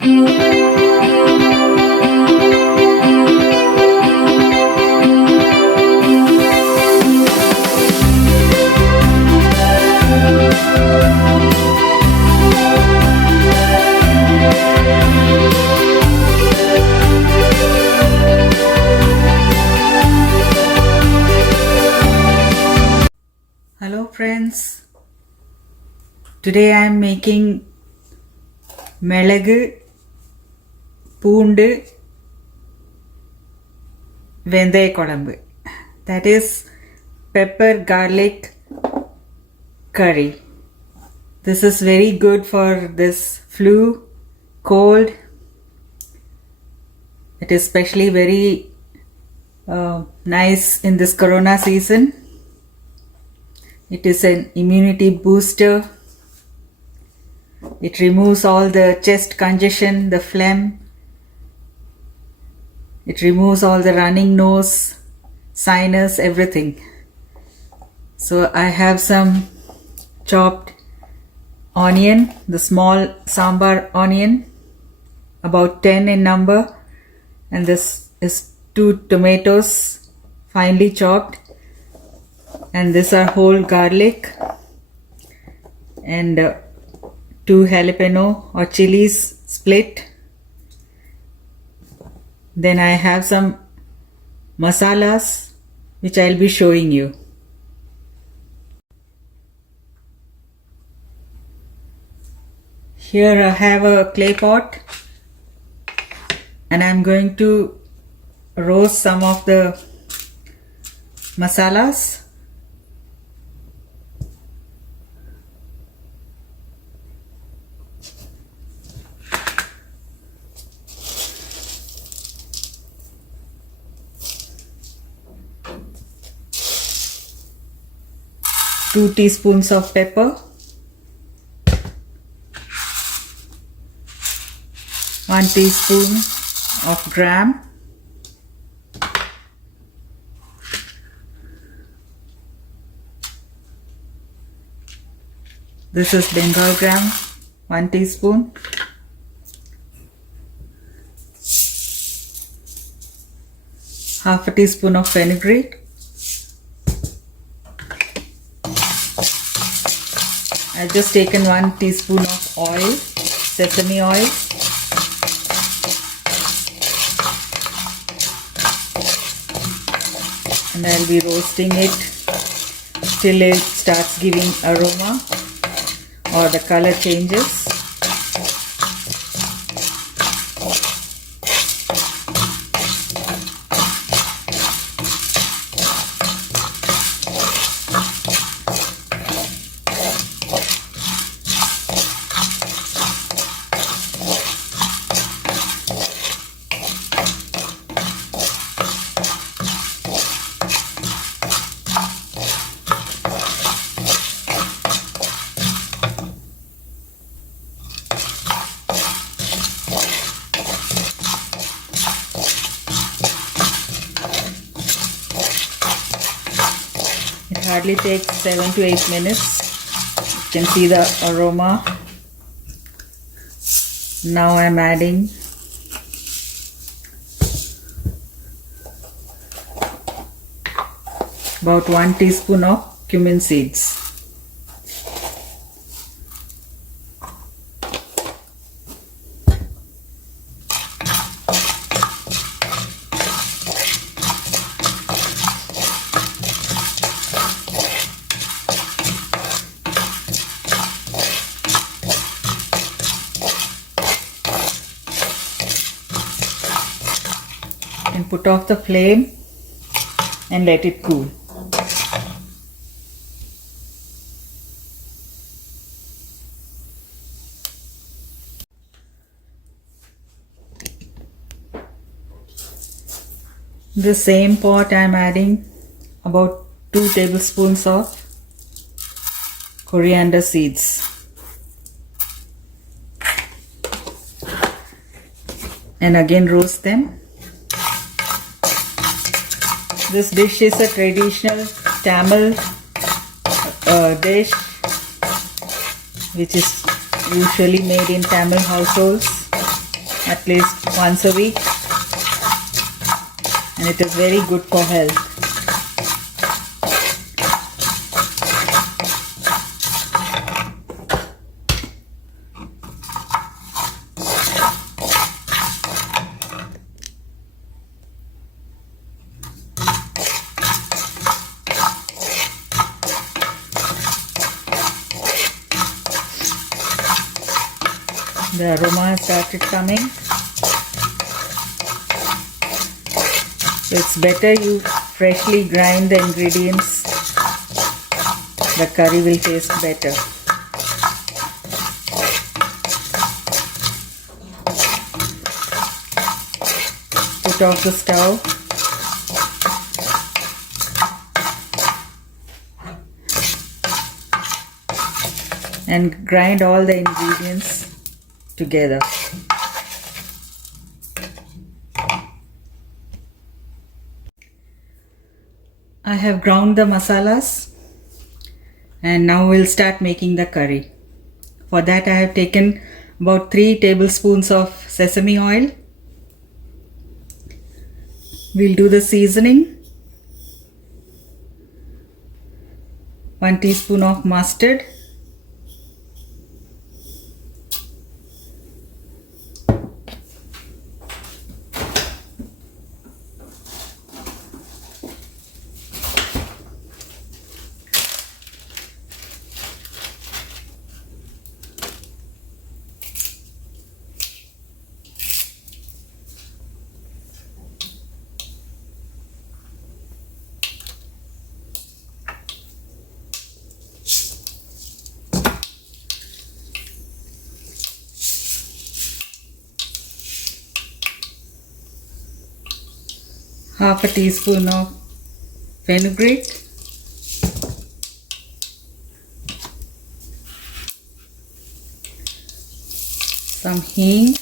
Hello friends, today I am making Melagu Poondu Vendaya Kolambu, that is pepper garlic curry. This is very good for this flu, cold. It is especially very nice in this corona season. It is an immunity booster. It removes all the chest congestion, the phlegm. It removes all the running nose, sinus, everything. So I have some chopped onion, the small sambar onion, about 10 in number. And this is 2 tomatoes, finely chopped. And these are whole garlic and 2 jalapeno or chilies split. Then I have some masalas which I'll be showing you. Here I have a clay pot and I'm going to roast some of the masalas. Two teaspoons of pepper, 1 teaspoon of gram, this is Bengal gram, 1 teaspoon, half a teaspoon of fenugreek. I've just taken 1 teaspoon of oil, sesame oil. And I'll be roasting it till it starts giving aroma or the color changes. It hardly takes 7 to 8 minutes. You can see the aroma. Now I'm adding about 1 teaspoon of cumin seeds. And put off the flame and let it cool. In the same pot I am adding about 2 tablespoons of coriander seeds. And again roast them. This dish is a traditional Tamil dish which is usually made in Tamil households. at least once a week, and it is very good for health. The aroma has started coming. So it's better you freshly grind the ingredients. The curry will taste better. Put off the stove. And grind all the ingredients together. I have ground the masalas, and now we'll start making the curry. For that I have taken about 3 tablespoons of sesame oil. We'll do the seasoning. 1 teaspoon of mustard. Half a teaspoon of fenugreek, some hing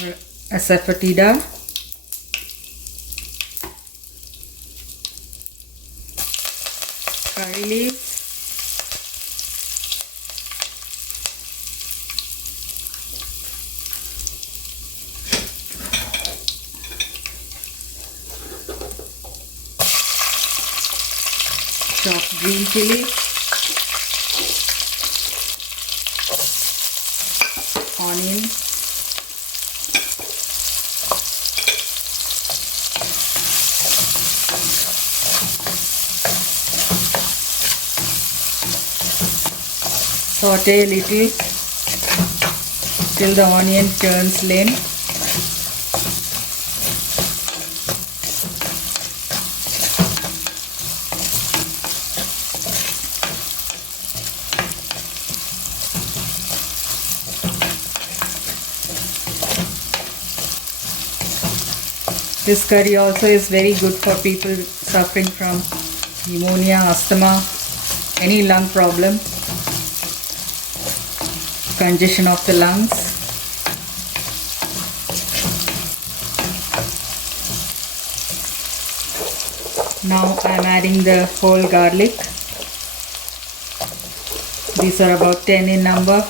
or asafoetida, curry leaves, chopped green chili, onion, saute a little till the onion turns limp. This curry also is very good for people suffering from pneumonia, asthma, any lung problem, congestion of the lungs. Now I am adding the whole garlic. These are about 10 in number.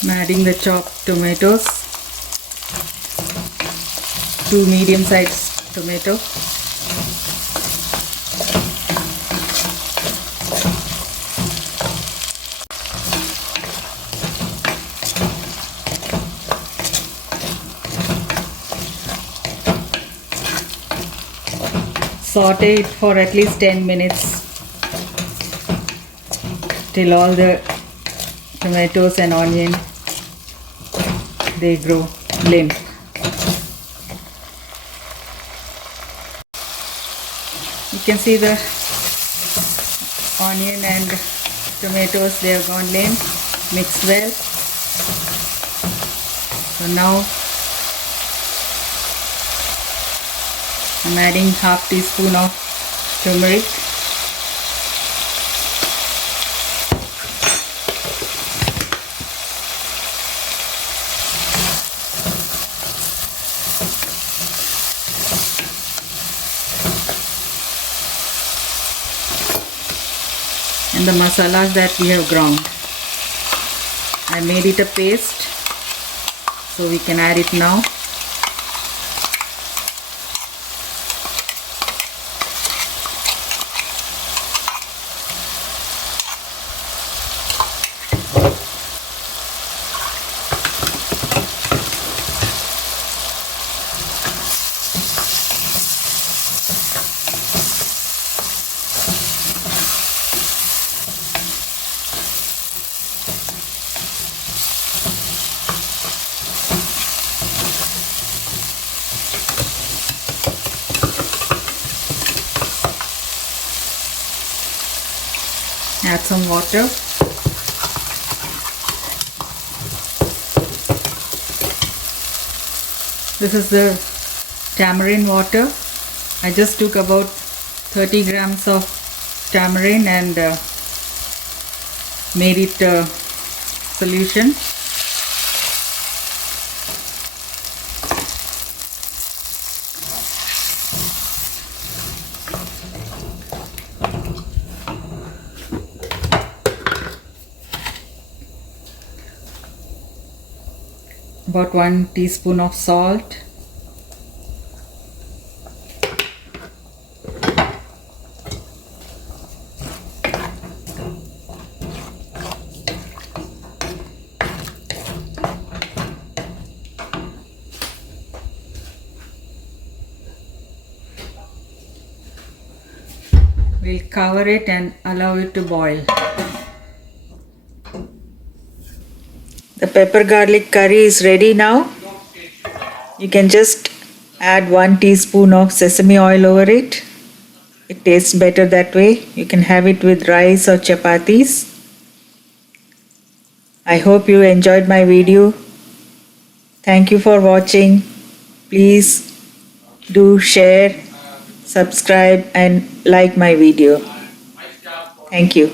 I'm adding the chopped tomatoes, 2 medium-sized tomatoes. Saute it for at least 10 minutes till all the tomatoes and onion, they grow limp. You can see the onion and tomatoes, they have gone limp, mixed well. So now I'm adding half teaspoon of turmeric. And the masalas that we have ground. I made it a paste, so we can add it now. Add some water. This is the tamarind water. I just took about 30 grams of tamarind and made it a solution. About 1 teaspoon of salt. We'll cover it and allow it to boil. The pepper garlic curry is ready now. You can just add 1 teaspoon of sesame oil over it. It tastes better that way. You can have it with rice or chapatis. I hope you enjoyed my video. Thank you for watching. Please do share, subscribe and like my video. Thank you.